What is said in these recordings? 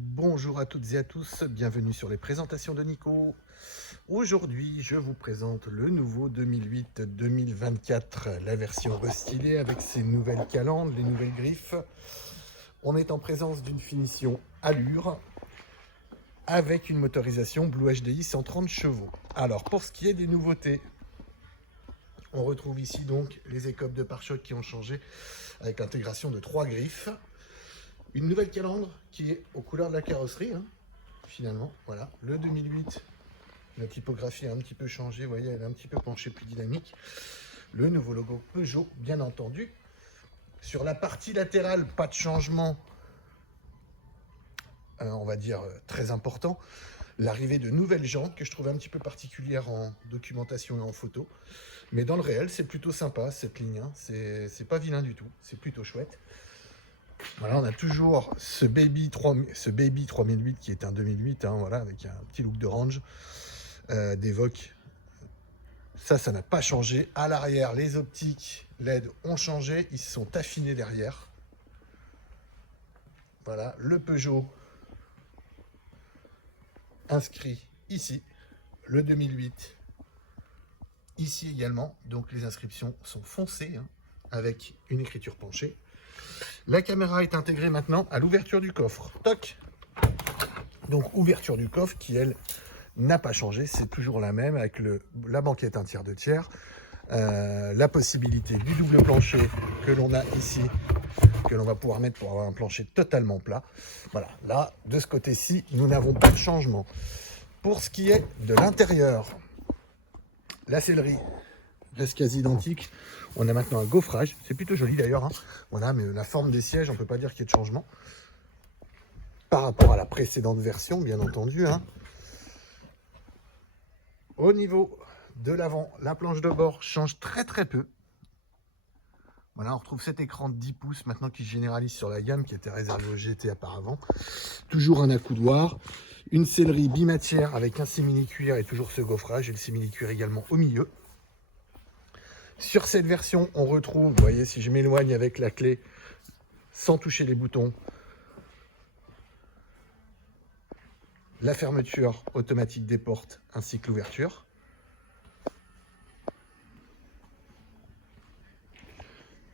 Bonjour à toutes et à tous, bienvenue sur les présentations de Nico. Aujourd'hui, je vous présente le nouveau 2008-2024, la version restylée avec ses nouvelles calandres, les nouvelles griffes. On est en présence d'une finition allure avec une motorisation Blue HDI 130 chevaux. Alors, pour ce qui est des nouveautés, on retrouve ici donc les écopes de pare-chocs qui ont changé avec l'intégration de 3 griffes. Une nouvelle calandre qui est aux couleurs de la carrosserie, finalement. Voilà, le 2008, la typographie a un petit peu changé, vous voyez, elle est un petit peu penchée, plus dynamique. Le nouveau logo Peugeot, bien entendu. Sur la partie latérale, pas de changement, on va dire, très important. L'arrivée de nouvelles jantes que je trouvais un petit peu particulière en documentation et en photo. Mais dans le réel, c'est plutôt sympa cette ligne, c'est pas vilain du tout, c'est plutôt chouette. Voilà, on a toujours ce Baby 3008 qui est un 2008, voilà, avec un petit look de range, d'évoque. Ça n'a pas changé. À l'arrière, les optiques LED ont changé, ils se sont affinés derrière. Voilà, le Peugeot inscrit ici, le 2008 ici également. Donc les inscriptions sont foncées, avec une écriture penchée. La caméra est intégrée maintenant à l'ouverture du coffre. Toc. Donc ouverture du coffre qui, elle, n'a pas changé. C'est toujours la même avec la banquette 1 tiers 2 tiers. La possibilité du double plancher que l'on a ici, que l'on va pouvoir mettre pour avoir un plancher totalement plat. Voilà, là, de ce côté-ci, nous n'avons pas de changement. Pour ce qui est de l'intérieur, la sellerie reste quasi identique. On a maintenant un gaufrage, c'est plutôt joli d'ailleurs, voilà, mais la forme des sièges, on ne peut pas dire qu'il y ait de changement par rapport à la précédente version, bien entendu. Au niveau de l'avant, la planche de bord change très peu. Voilà, on retrouve cet écran de 10 pouces maintenant qui se généralise sur la gamme qui était réservée au GT auparavant. Toujours un accoudoir, une sellerie bimatière avec un simili-cuir et toujours ce gaufrage et le simili-cuir également au milieu. Sur cette version, on retrouve, vous voyez, si je m'éloigne avec la clé, sans toucher les boutons, la fermeture automatique des portes ainsi que l'ouverture.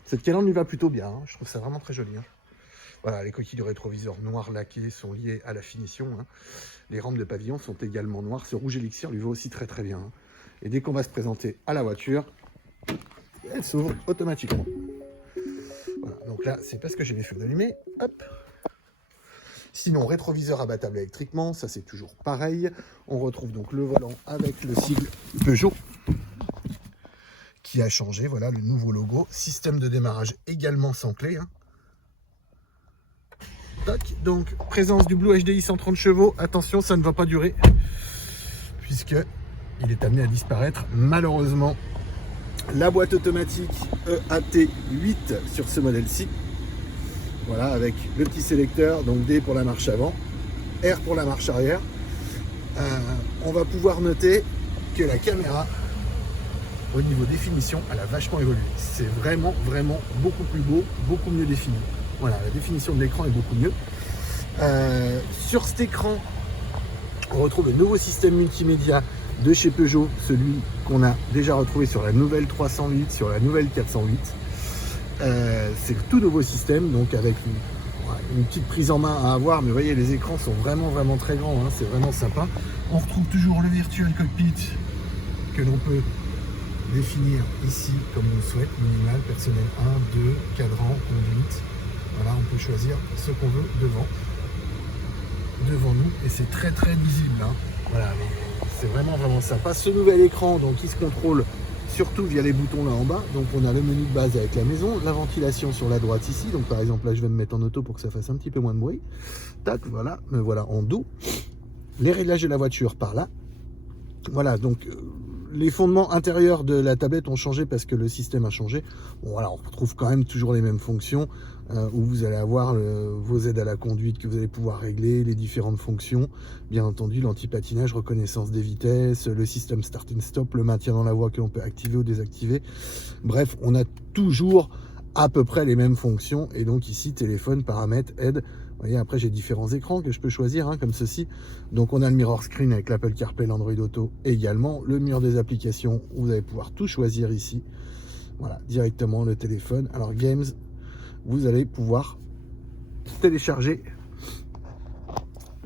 Cette calandre lui va plutôt bien, je trouve ça vraiment très joli. Voilà, les coquilles du rétroviseur noir laqué sont liées à la finition. Les rampes de pavillon sont également noires. Ce rouge élixir lui va aussi très bien. Et dès qu'on va se présenter à la voiture, elle s'ouvre automatiquement. Voilà, donc là, c'est parce que j'ai les feux d'allumer. Hop. Sinon, rétroviseur abattable électriquement, ça c'est toujours pareil. On retrouve donc le volant avec le sigle Peugeot qui a changé. Voilà le nouveau logo. Système de démarrage également sans clé. Tac. Donc, présence du Blue HDI 130 chevaux. Attention, ça ne va pas durer puisque il est amené à disparaître malheureusement. La boîte automatique EAT8 sur ce modèle-ci. Voilà, avec le petit sélecteur, donc D pour la marche avant, R pour la marche arrière. On va pouvoir noter que la caméra, au niveau définition, elle a vachement évolué. C'est vraiment beaucoup plus beau, beaucoup mieux défini. Voilà, la définition de l'écran est beaucoup mieux. Sur cet écran, on retrouve le nouveau système multimédia de chez Peugeot, celui qu'on a déjà retrouvé sur la nouvelle 308, sur la nouvelle 408. C'est le tout nouveau système, donc avec une petite prise en main à avoir, mais vous voyez, les écrans sont vraiment très grands, c'est vraiment sympa. On retrouve toujours le virtual cockpit que l'on peut définir ici comme on le souhaite, minimal, personnel 1, 2, cadran, conduite. Voilà, on peut choisir ce qu'on veut devant nous, et c'est très visible. Voilà, c'est vraiment sympa. Ce nouvel écran, donc, il se contrôle surtout via les boutons là en bas. Donc on a le menu de base avec la maison, la ventilation sur la droite ici. Donc par exemple là je vais me mettre en auto pour que ça fasse un petit peu moins de bruit. Tac, voilà, me voilà en doux. Les réglages de la voiture par là. Voilà, donc les fondements intérieurs de la tablette ont changé parce que le système a changé. Bon voilà, on retrouve quand même toujours les mêmes fonctions où vous allez avoir vos aides à la conduite que vous allez pouvoir régler, les différentes fonctions. Bien entendu, l'anti-patinage, reconnaissance des vitesses, le système start and stop, le maintien dans la voie que l'on peut activer ou désactiver. Bref, on a toujours à peu près les mêmes fonctions. Et donc ici, téléphone, paramètres, aide. voyez, après j'ai différents écrans que je peux choisir, hein, comme ceci. Donc on a le mirror screen avec l'Apple CarPlay, l'Android Auto également. Le mur des applications, où vous allez pouvoir tout choisir ici. Voilà, directement le téléphone. Alors Games, vous allez pouvoir télécharger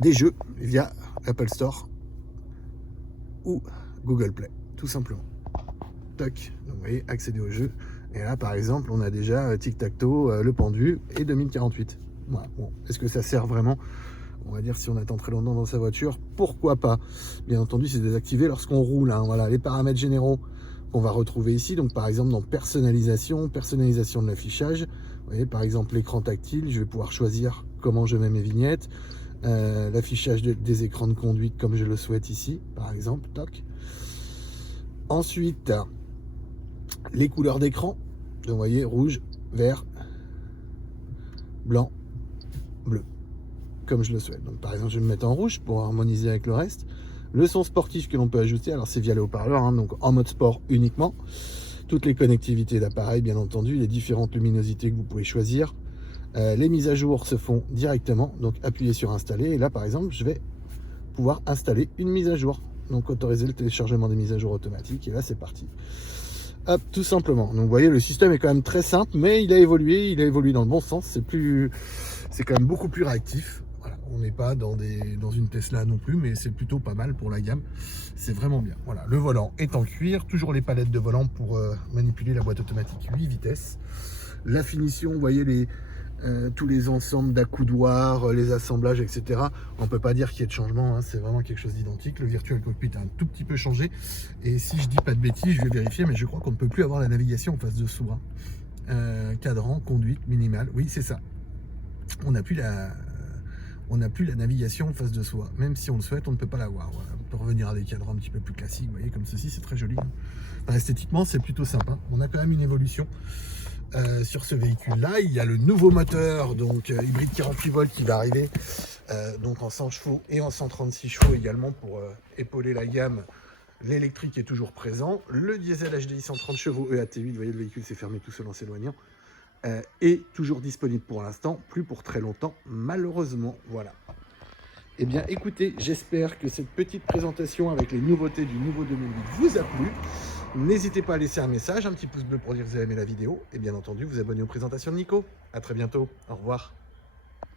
des jeux via Apple Store ou Google Play, tout simplement. Toc, donc vous voyez, accéder au jeu. Et là, par exemple, on a déjà Tic-Tac-Toe, Le Pendu et 2048. Voilà. Bon, est-ce que ça sert vraiment? On va dire si on attend très longtemps dans sa voiture, pourquoi pas? Bien entendu, c'est désactivé lorsqu'on roule. Hein. Voilà, les paramètres généraux qu'on va retrouver ici. Donc, par exemple, dans personnalisation de l'affichage. Vous voyez, par exemple, l'écran tactile, je vais pouvoir choisir comment je mets mes vignettes. L'affichage des écrans de conduite comme je le souhaite ici, par exemple. Toc. Ensuite, les couleurs d'écran. Donc, vous voyez, rouge, vert, blanc, bleu, comme je le souhaite. Donc, par exemple, je vais me mettre en rouge pour harmoniser avec le reste. Le son sportif que l'on peut ajouter, alors c'est via les haut-parleurs, hein, donc en mode sport uniquement. Toutes les connectivités d'appareil, bien entendu, les différentes luminosités que vous pouvez choisir. Les mises à jour se font directement, donc appuyez sur installer. Et là, par exemple, je vais pouvoir installer une mise à jour. Donc autoriser le téléchargement des mises à jour automatiques. Et là, c'est parti. Hop, tout simplement. Donc vous voyez, le système est quand même très simple, mais il a évolué dans le bon sens. C'est quand même beaucoup plus réactif. Voilà, on n'est pas dans une Tesla non plus, mais c'est plutôt pas mal pour la gamme. C'est vraiment bien. Voilà, le volant est en cuir, toujours les palettes de volant pour manipuler la boîte automatique 8 vitesses. La finition, vous voyez tous les ensembles d'accoudoirs, les assemblages, etc. On ne peut pas dire qu'il y ait de changement, hein, c'est vraiment quelque chose d'identique. Le Virtual Cockpit a un tout petit peu changé. Et si je dis pas de bêtises, je vais vérifier, mais je crois qu'on ne peut plus avoir la navigation en face de soi. Cadran, conduite, minimale, oui c'est ça. On n'a plus la navigation en face de soi. Même si on le souhaite, on ne peut pas l'avoir. Voilà. On peut revenir à des cadrans un petit peu plus classiques, vous voyez, comme ceci, c'est très joli. Hein. Enfin, esthétiquement, c'est plutôt sympa. On a quand même une évolution. Sur ce véhicule-là, il y a le nouveau moteur, donc hybride 48 volts qui va arriver, donc en 100 chevaux et en 136 chevaux également pour épauler la gamme. L'électrique est toujours présent. Le diesel HDI 130 chevaux EAT8, vous voyez, le véhicule s'est fermé tout seul en s'éloignant, est toujours disponible pour l'instant, plus pour très longtemps, malheureusement. Voilà. Eh bien, écoutez, j'espère que cette petite présentation avec les nouveautés du nouveau 2008 vous a plu. N'hésitez pas à laisser un message, un petit pouce bleu pour dire que vous avez aimé la vidéo. Et bien entendu, vous abonner aux présentations de Nico. À très bientôt. Au revoir.